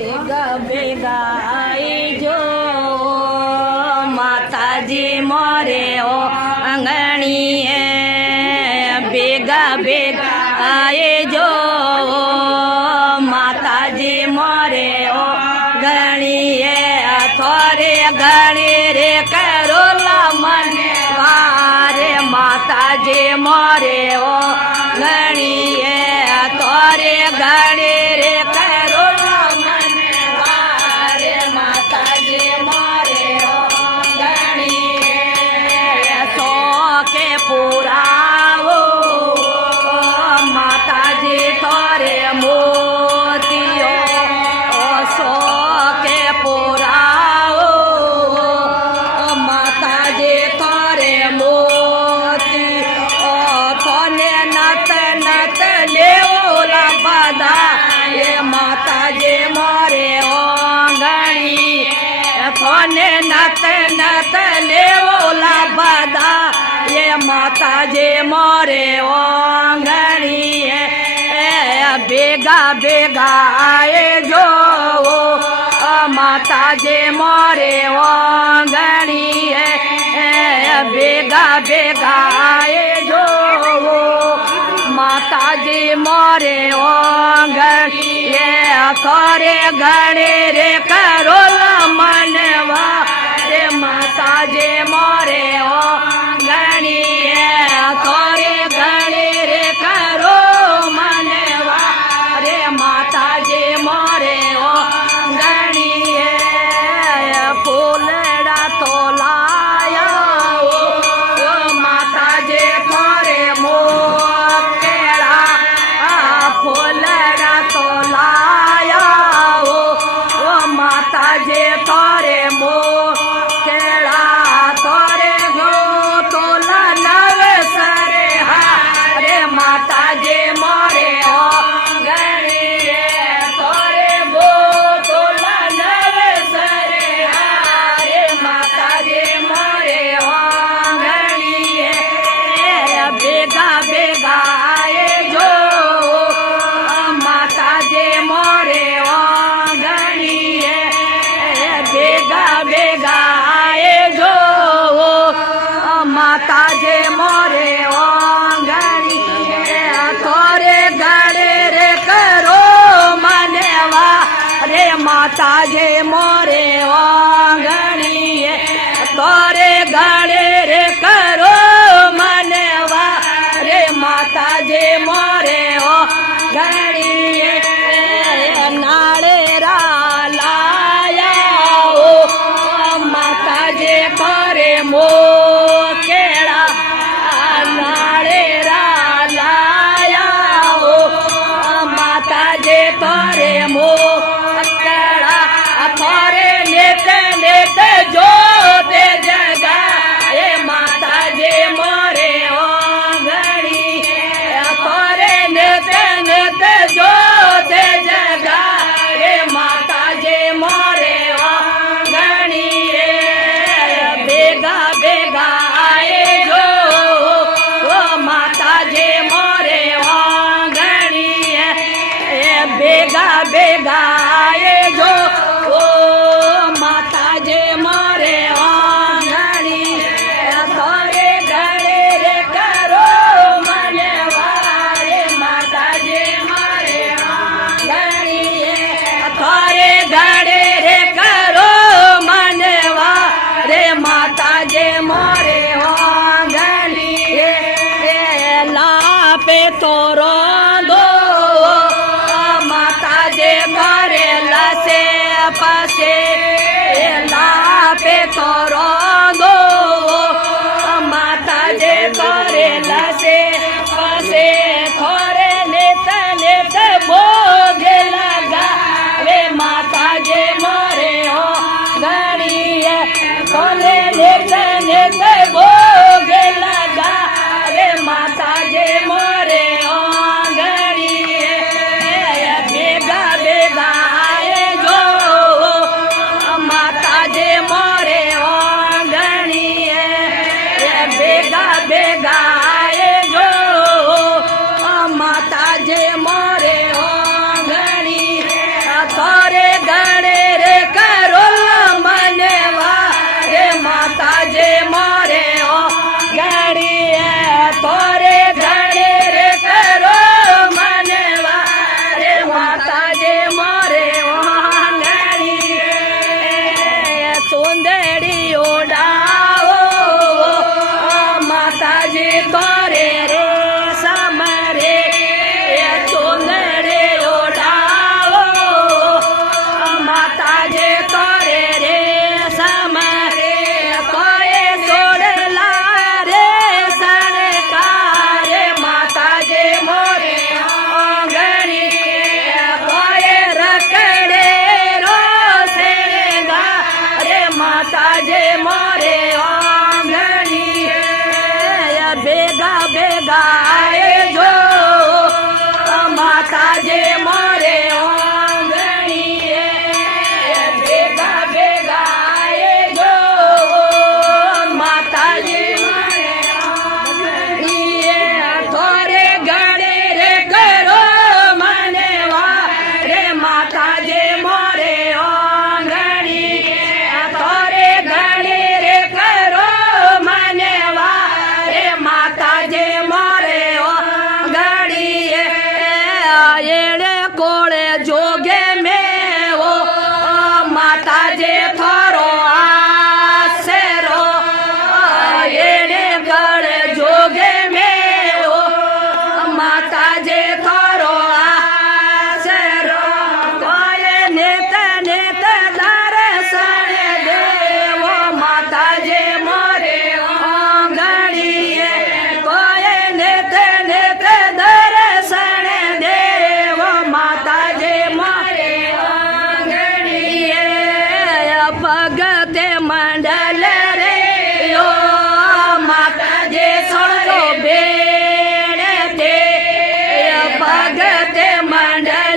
ભેગા ભેગા આઈ જો માતાજી મોરે ઓ આંગણીએ ભેગા ભેગા આઈ જો માતાજી મોરે ઓ ગણીએ થોરે ગણી રે કરો મને વારે માતાજી મોરે ઓ ગણીએ થોરે ગણી રે કરો મને વારે માતાજી મોરે ઓ ગણીએ સો કે પુરાવો માતાજી થોરે મોતીઓ સો કે પુરાવો માતાજી થોરે મોતી થોને નત નત લેવોલા બધા એ માતાજી મોરે ઓંગણી થોને નત નત લેવોલા બધા એ માતાજી મોરે ઓંગણી ભેગા ભેગા આએ જો માતાજી મોરે ઓંગણી ભેગા ભેગા આએ જો માતાજી મોરે ઓંગણી થોરે ગણે રે કરો મનવા રે માતાજી મોરે ઓંગણી થોરે ગણે રે કરો મનવા રે માતાજી મોરે ઓંગણી ફૂલડા તો લાયા માતાજી થોરે મોકેળા ફૂલડા તો લાયા માતાજી થોરે મોકેળા થોરે ગો તોલા નવસરે હા રે માતાજી મોરે ઓંગણી થોરે ગો તોલા નવસરે હા રે માતાજી મોરે ઓંગણી ભેગા ભેગા આએ જો માતાજી મોરે ઓંગણી ભેગા ભેગા આએ જો માતાજી મોરે ઓંગણી થોરે ગણે રે કરો મનેવા રે માતાજી મોરે ઓંગણી થોરે ગણે રે કરો મનેવા રે માતાજી મોરે ઓંગણી નાળેરા લાયા માતાજી થોરે મોકેળા નાળેરા લાયા માતાજી થોરે મોકેળા થોરે નેત નેત જોતે જગા એ માતાજી મોરે ઓંગણી થોરે નેત નેત જો તે મંડળ